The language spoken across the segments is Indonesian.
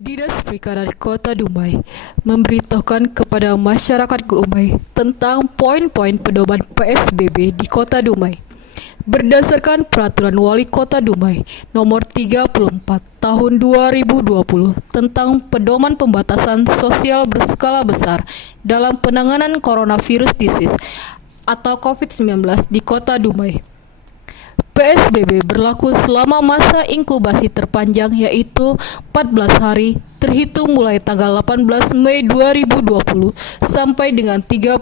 Dinas Perikanan Kota Dumai memberitahukan kepada masyarakat Dumai tentang poin-poin pedoman PSBB di Kota Dumai. Berdasarkan Peraturan Wali Kota Dumai Nomor 34 Tahun 2020 tentang pedoman pembatasan sosial berskala besar dalam penanganan coronavirus disease atau COVID-19 di Kota Dumai. PSBB berlaku selama masa inkubasi terpanjang yaitu 14 hari terhitung mulai tanggal 18 Mei 2020 sampai dengan 31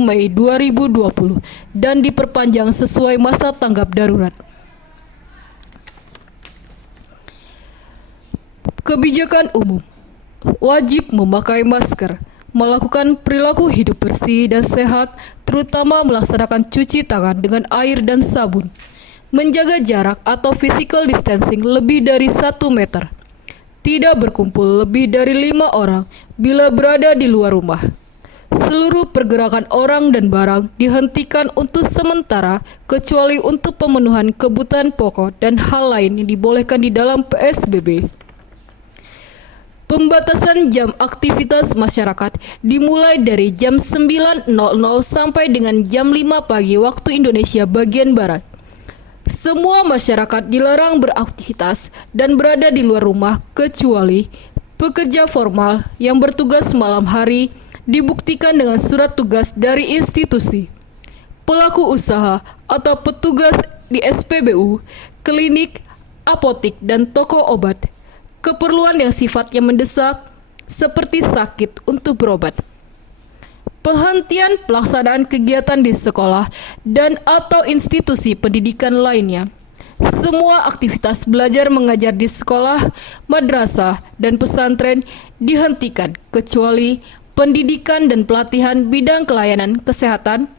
Mei 2020 dan diperpanjang sesuai masa tanggap darurat. Kebijakan umum: wajib memakai masker, melakukan perilaku hidup bersih dan sehat, terutama melaksanakan cuci tangan dengan air dan sabun, menjaga jarak atau physical distancing lebih dari 1 meter, tidak berkumpul lebih dari 5 orang bila berada di luar rumah. Seluruh pergerakan orang dan barang dihentikan untuk sementara kecuali untuk pemenuhan kebutuhan pokok dan hal lain yang dibolehkan di dalam PSBB. Pembatasan jam aktivitas masyarakat dimulai dari jam 9.00 sampai dengan jam 5 pagi waktu Indonesia bagian Barat. Semua masyarakat dilarang beraktivitas dan berada di luar rumah kecuali pekerja formal yang bertugas malam hari dibuktikan dengan surat tugas dari institusi, pelaku usaha atau petugas di SPBU, klinik, apotik, dan toko obat, keperluan yang sifatnya mendesak seperti sakit untuk berobat. Penghentian pelaksanaan kegiatan di sekolah dan atau institusi pendidikan lainnya. Semua aktivitas belajar mengajar di sekolah, madrasah, dan pesantren dihentikan kecuali pendidikan dan pelatihan bidang kelayanan kesehatan.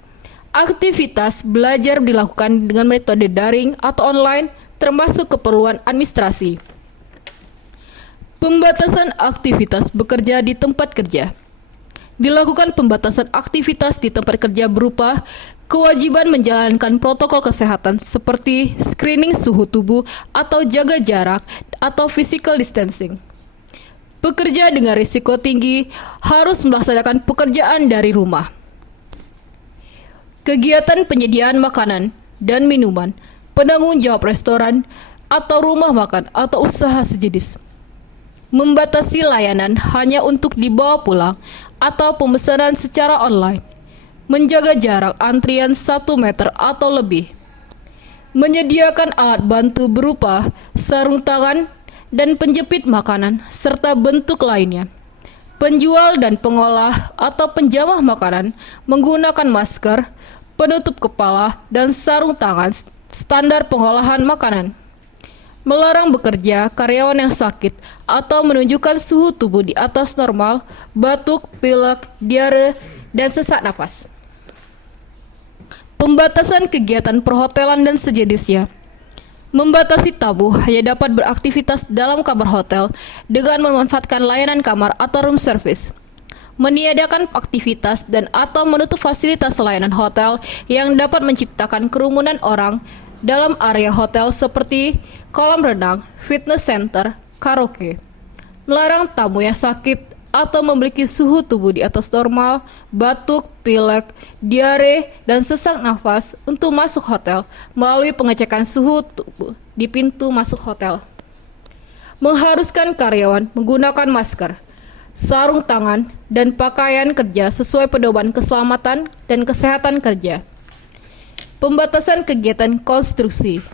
Aktivitas belajar dilakukan dengan metode daring atau online termasuk keperluan administrasi. Pembatasan aktivitas bekerja di tempat kerja. Dilakukan pembatasan aktivitas di tempat kerja berupa kewajiban menjalankan protokol kesehatan seperti screening suhu tubuh atau jaga jarak atau physical distancing. Pekerja dengan risiko tinggi harus melaksanakan pekerjaan dari rumah. Kegiatan penyediaan makanan dan minuman, penanggung jawab restoran atau rumah makan atau usaha sejenis. Membatasi layanan hanya untuk dibawa pulang atau pemesanan secara online, menjaga jarak antrian 1 meter atau lebih, menyediakan alat bantu berupa sarung tangan dan penjepit makanan serta bentuk lainnya. Penjual dan pengolah atau penjamah makanan menggunakan masker, penutup kepala, dan sarung tangan standar pengolahan makanan. Melarang bekerja karyawan yang sakit atau menunjukkan suhu tubuh di atas normal, batuk, pilek, diare, dan sesak napas. Pembatasan kegiatan perhotelan dan sejenisnya. Membatasi tamu hanya dapat beraktivitas dalam kamar hotel dengan memanfaatkan layanan kamar atau room service. Meniadakan aktivitas dan atau menutup fasilitas layanan hotel yang dapat menciptakan kerumunan orang dalam area hotel seperti kolam renang, fitness center, karaoke. Melarang tamu yang sakit atau memiliki suhu tubuh di atas normal, batuk, pilek, diare, dan sesak nafas untuk masuk hotel melalui pengecekan suhu tubuh di pintu masuk hotel. Mengharuskan karyawan menggunakan masker, sarung tangan, dan pakaian kerja sesuai pedoman keselamatan dan kesehatan kerja. Pembatasan kegiatan konstruksi.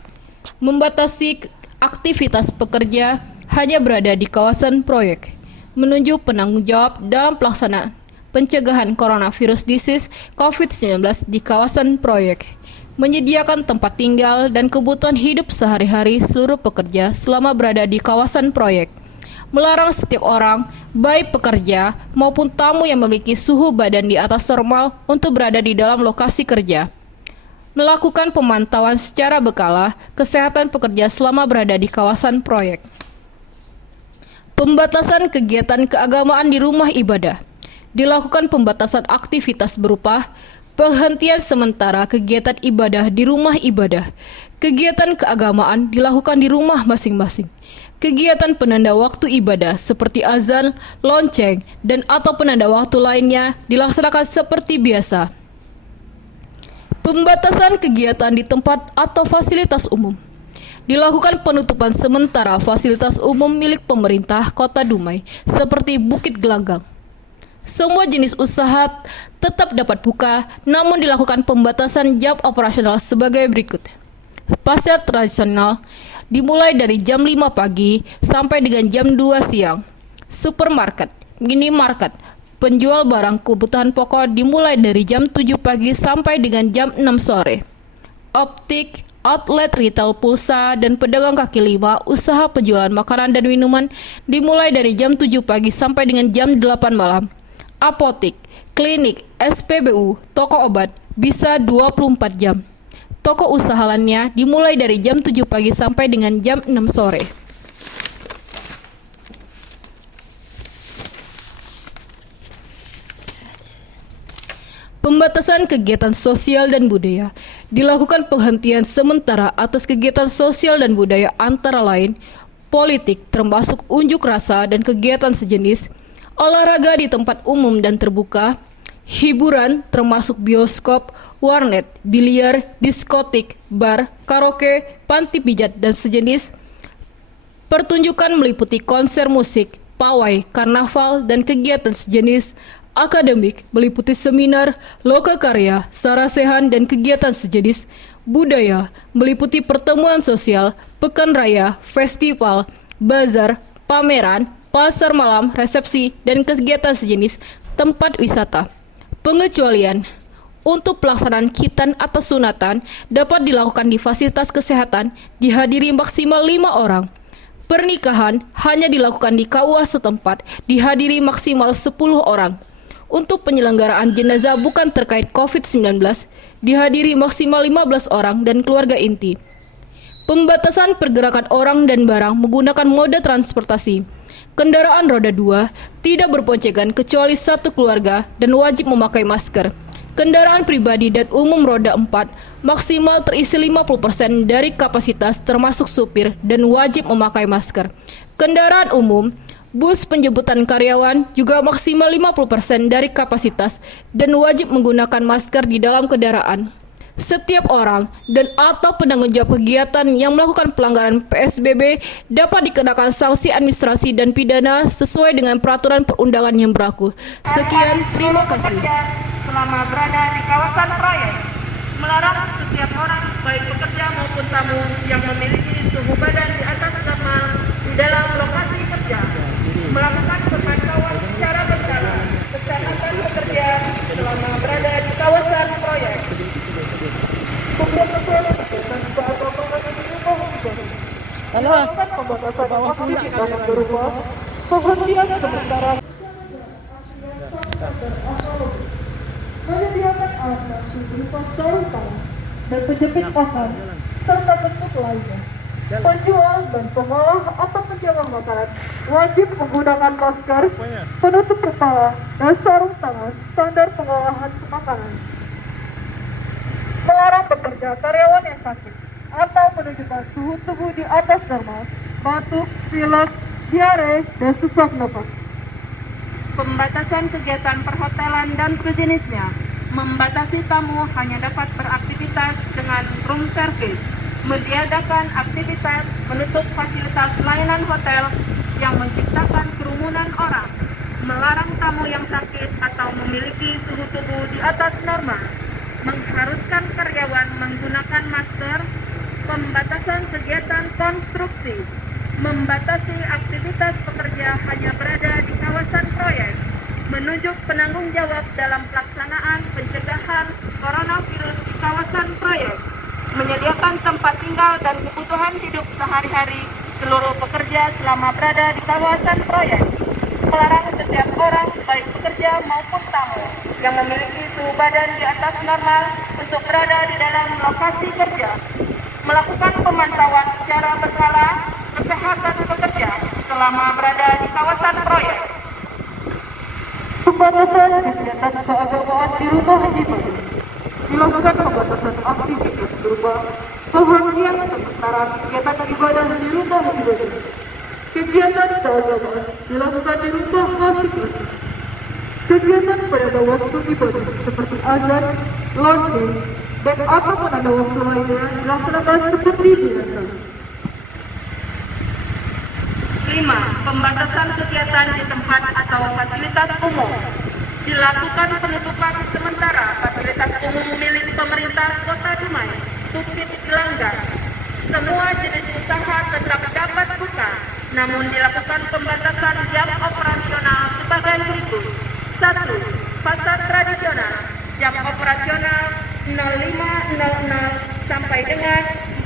Membatasi aktivitas pekerja hanya berada di kawasan proyek. Menunjuk penanggung jawab dalam pelaksanaan pencegahan coronavirus disease COVID-19 di kawasan proyek. Menyediakan tempat tinggal dan kebutuhan hidup sehari-hari seluruh pekerja selama berada di kawasan proyek. Melarang setiap orang, baik pekerja maupun tamu yang memiliki suhu badan di atas normal untuk berada di dalam lokasi kerja. Melakukan pemantauan secara berkala kesehatan pekerja selama berada di kawasan proyek. Pembatasan kegiatan keagamaan di rumah ibadah. Dilakukan pembatasan aktivitas berupa penghentian sementara kegiatan ibadah di rumah ibadah. Kegiatan keagamaan dilakukan di rumah masing-masing. kegiatan penanda waktu ibadah seperti azan, lonceng, dan atau penanda waktu lainnya dilaksanakan seperti biasa. Pembatasan kegiatan di tempat atau fasilitas umum. Dilakukan penutupan sementara fasilitas umum milik pemerintah Kota Dumai seperti Bukit Gelanggang. Semua jenis usaha tetap dapat buka, namun dilakukan pembatasan jam operasional sebagai berikut. Pasar tradisional dimulai dari jam 5 pagi sampai dengan jam 2 siang. Supermarket, minimarket, penjual barang kebutuhan pokok dimulai dari jam 7 pagi sampai dengan jam 6 sore. Optik, outlet retail pulsa, dan pedagang kaki lima, usaha penjualan makanan dan minuman dimulai dari jam 7 pagi sampai dengan jam 8 malam. Apotik, klinik, SPBU, toko obat bisa 24 jam. Toko usaha lainnya dimulai dari jam 7 pagi sampai dengan jam 6 sore. Pembatasan kegiatan sosial dan budaya. Dilakukan penghentian sementara atas kegiatan sosial dan budaya antara lain politik termasuk unjuk rasa dan kegiatan sejenis, olahraga di tempat umum dan terbuka, hiburan termasuk bioskop, warnet, biliar, diskotik, bar, karaoke, panti pijat dan sejenis. Pertunjukan meliputi konser musik, pawai, karnaval, dan kegiatan sejenis. Akademik meliputi seminar, lokakarya, sarasehan, dan kegiatan sejenis. Budaya meliputi pertemuan sosial, pekan raya, festival, bazar, pameran, pasar malam, resepsi, dan kegiatan sejenis. Tempat wisata. Pengecualian untuk pelaksanaan khitan atau sunatan dapat dilakukan di fasilitas kesehatan dihadiri maksimal 5 orang. Pernikahan hanya dilakukan di KUA setempat dihadiri maksimal 10 orang. Untuk penyelenggaraan jenazah bukan terkait COVID-19 dihadiri maksimal 15 orang dan keluarga inti. Pembatasan pergerakan orang dan barang menggunakan moda transportasi. Kendaraan roda 2 tidak berboncengan kecuali satu keluarga dan wajib memakai masker. Kendaraan pribadi dan umum roda 4 maksimal terisi 50% dari kapasitas termasuk supir dan wajib memakai masker. Kendaraan umum, bus penjemputan karyawan juga maksimal 50% dari kapasitas dan wajib menggunakan masker di dalam kendaraan. Setiap orang dan atau penanggung jawab kegiatan yang melakukan pelanggaran PSBB dapat dikenakan sanksi administrasi dan pidana sesuai dengan peraturan perundangan yang berlaku. Sekian, terima kasih. Selama berada di kawasan proyek, melarang setiap orang, baik pekerja maupun tamu, yang memiliki suhu badan di atas normal di dalam lokasi kerja, melakukan pemantauan secara berkala kesehatan pekerja selama berada di kawasan proyek. Pembatasan aktivitas berupa penghentian sementara menyediakan alat nafsu berupa sarung tangan dan penjepit tangan serta bentuk lainnya. Penjual dan pengolah atau penjaga makanan wajib menggunakan masker, penutup kepala, dan sarung tangan standar pengolahan makanan. Melarang bekerja karyawan yang sakit atau menunjukkan suhu tubuh di atas normal, batuk, pilek, diare, dan sesak napas. Pembatasan kegiatan perhotelan dan sejenisnya. Membatasi tamu hanya dapat beraktivitas dengan room service. Meniadakan aktivitas, menutup fasilitas layanan hotel yang menciptakan kerumunan orang. Melarang tamu yang sakit atau memiliki suhu tubuh di atas normal. Mengharuskan karyawan menggunakan masker. Pembatasan kegiatan konstruksi. Membatasi aktivitas pekerja hanya berada di kawasan proyek. Menunjuk penanggung jawab dalam pelaksanaan pencegahan coronavirus di kawasan proyek. Menyediakan tempat tinggal dan kebutuhan hidup sehari-hari seluruh pekerja selama berada di kawasan proyek. Melarang setiap orang, baik pekerja maupun tamu, yang memiliki suhu badan di atas normal untuk berada di dalam lokasi kerja. Melakukan pemantauan secara berkala kesehatan pekerja selama berada di kawasan proyek. Pembatasan kegiatan keagamaan di rumah haji baru. Dilakukan pembatasan aktivitas berupa penghentian sementara kegiatan ibadah di rumah haji baru. Kegiatan keagamaan dilakukan di rumah masing-masing. Kegiatan pada waktu ibadah seperti azan, lonceng, dan apapun ada waktu lainnya dilaksanakan seperti biasa. 5. Pembatasan kegiatan di tempat atau fasilitas umum. Dilakukan penutupan sementara fasilitas umum milik pemerintah Kota Dumai, Tukit Gelanggang. Semua jenis usaha tetap dapat buka, namun dilakukan pembatasan jam operasional sebagai berikut. 1. Pasar tradisional, jam operasional 05.00 sampai dengan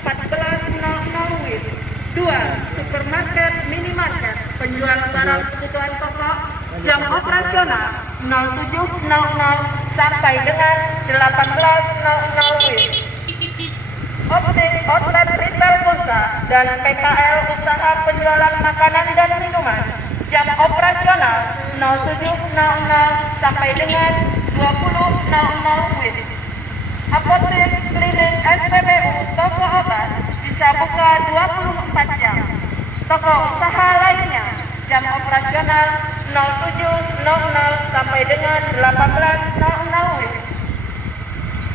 14.00 WIB. 2. Supermarket minimarket, penjual barang kebutuhan pokok, jam operasional 07.00 sampai dengan 18.00 WIB. Optik, outlet retail pulsa, dan PKL usaha penjualan makanan dan minuman, jam operasional 07.00 sampai dengan 20.00 WIB. Apotek, klinik, SPBU, toko obat bisa buka 24 jam. Toko usaha lainnya, jam operasional 07.00 sampai dengan 18.00 WIB.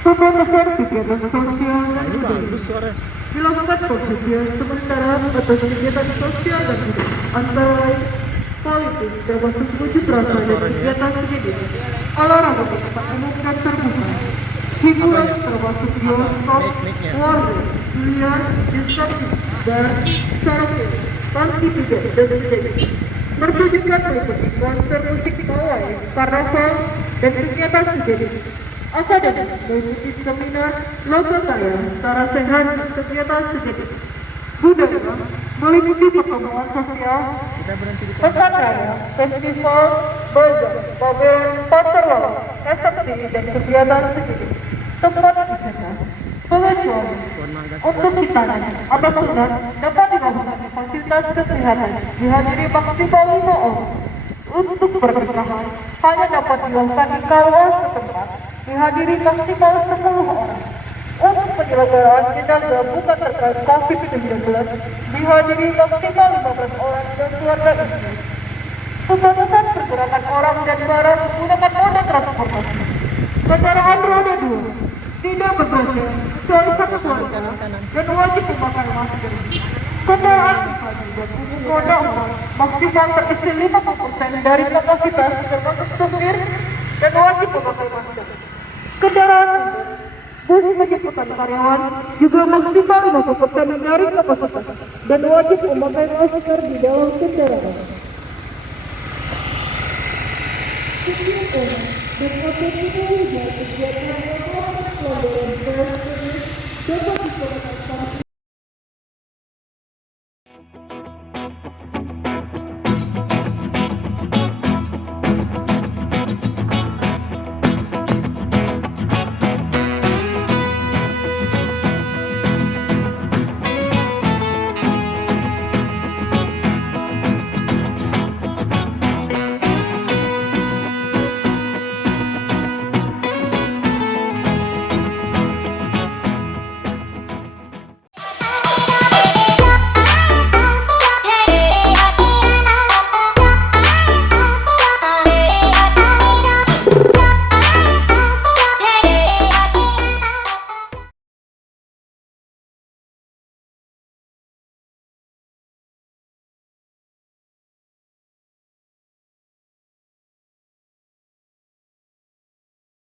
Pembatasan kegiatan sosial dan budaya dilakukan penghentian sementara atas kegiatan sosial dan budaya antara lain politik termasuk unjuk rasa dan kegiatan sejenis, olahraga di tempat umum dan terbuka, hiburan termasuk bioskop, warnet, biliar, diskotik, bar, karaoke, panti pijat dan sebagainya. Pertunjukan meliputi konser musik pawai, karnaval, dan kegiatan sejenis. Akademik mengikuti seminar logo kaya, cara sehat, dan kegiatan sejenis. Budaya meliputi pertemuan sosial, pekan raya, festival, bazar, pameran, pasar laut, resepsi, dan kegiatan sejenis. Tempat wisata, pengecualian untuk hitangan atau sunat dapat dilakukan di fasilitas kesehatan dihadiri maksimal 5 orang. Untuk pernikahan hanya dapat dilakukan di KUA setempat dihadiri maksimal 10 orang. Untuk penyelenggaraan jenazah bukan terkait COVID-19 dihadiri maksimal 15 orang dan keluarga inti. Pembatasan pergerakan orang dan barang menggunakan moda transportasi. Kendaraan roda 2 tidak berbeda kecuali satu keluarga dan wajib memakai masker. Kendaraan pribadi dan umum roda 4 maksimal terisi 50% dari kapasitas termasuk supir dan wajib memakai masker. Kendaraan bus menjemputkan karyawan juga maksimal 50% dari kapasitas dan wajib memakai masker di dalam kendaraan. Dan apabila kegiatan yang dapat dilakukan dapat dilakukan